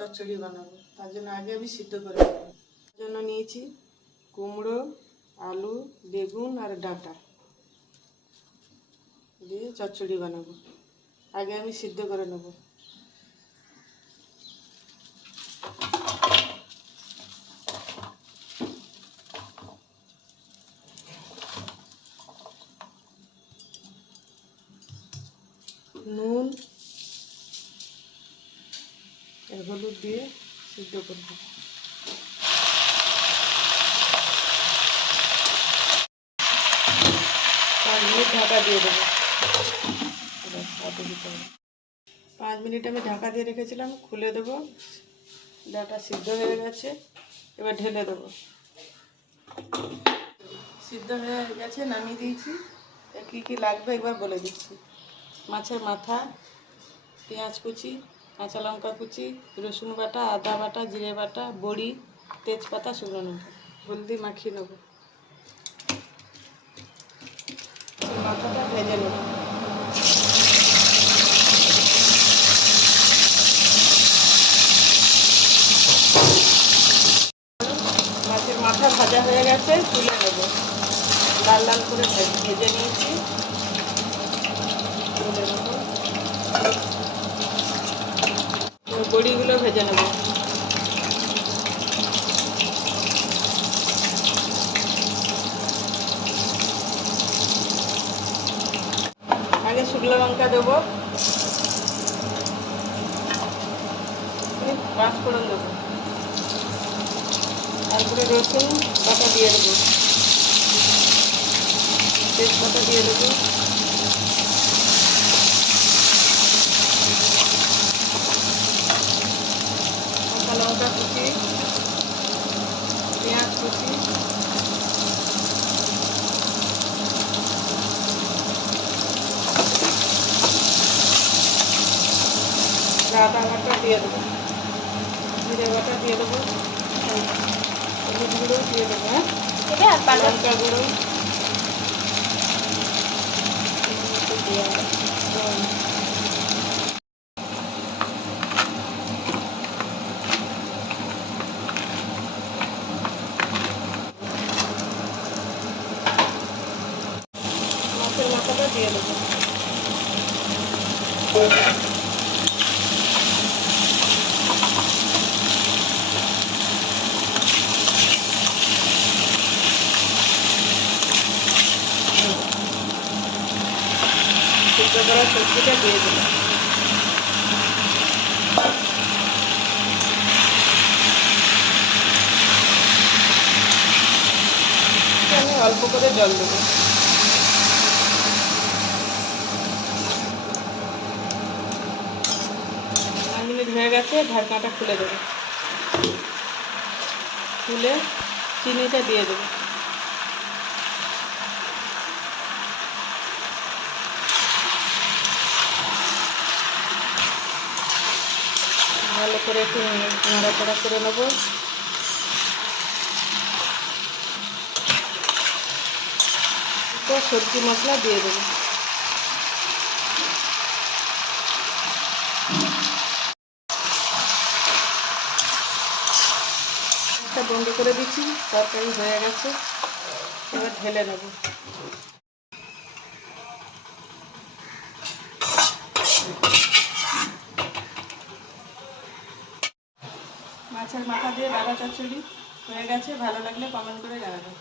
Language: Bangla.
চচ্চড়ি বানাবো। তার জন্য আগে আমি সিদ্ধ করে নেব। তার জন্য নিয়েছি কুমড়ো, আলু, বেগুন আর ডাঁটা দিয়ে চচ্চড়ি বানাবো। আগে আমি সিদ্ধ করে নেব। নুন আর হলুদ দিয়ে সিদ্ধ করব। 5 মিনিট ঢাকা দিয়ে দেবো। 5 মিনিট আমি ঢাকা দিয়ে রেখেছিলাম, খুলে দেবো। ডাঁটা সিদ্ধ হয়ে গেছে, এবার ঢেলে দেবো। সিদ্ধ হয়ে গেছে, নামিয়ে দিয়েছি। কী কী লাগবে একবার বলে দিচ্ছি। মাছের মাথা, পেঁয়াজ কুচি, কাঁচা লঙ্কা কুচি, রসুন বাটা, আদা বাটা, জিরে বাটা, বড়ি, তেজপাতা, শুকনো লঙ্কা, হলদি মাখিয়ে নেব। মাথাটা ভেজে নেব। মাছের মাথা ভাজা হয়ে গেছে, তুলে নেব। লাল লাল করে ভেজে নিয়েছি, তুলে নেব। বড়িগুলো ভেজে নেব। আগে শুকনো লঙ্কা দেবো, পাঁচ ফোড়ন দেবো, তারপরে রসুন বাটা দিয়ে দেবো, তেজপাতা দিয়ে দেবো, কাঁচা লঙ্কা কুচি, পেঁয়াজ কুচি, আদা বাটা দিয়ে দেবো, জিরে বাটা দিয়ে দেবো, হলুদ গুঁড়ো দিয়ে দেবো, লঙ্কা গুঁড়ো মাছের মাথাটা দিয়ে দেবো। সিদ্ধ করা সবজিটা দিয়ে দেবো। আমি অল্প করে জল দেবো। 5 মিনিট হয়ে গেছে, ঢাকনাটা খুলে দেবো। খুলে চিনিটা দিয়ে দেবো। ভালো করে একটু নাড়াচাড়া করে নেবো। সবজি মশলা দিয়ে দেবো। একটা বন্ধ করে দিচ্ছি, তরকারি হয়ে গেছে, এবার ঢেলে নেব। মাছের মাথা দিয়ে বাটা চচ্চড়ি হয়ে গেছে। ভালো লাগলে কমেন্ট করে জানাবেন।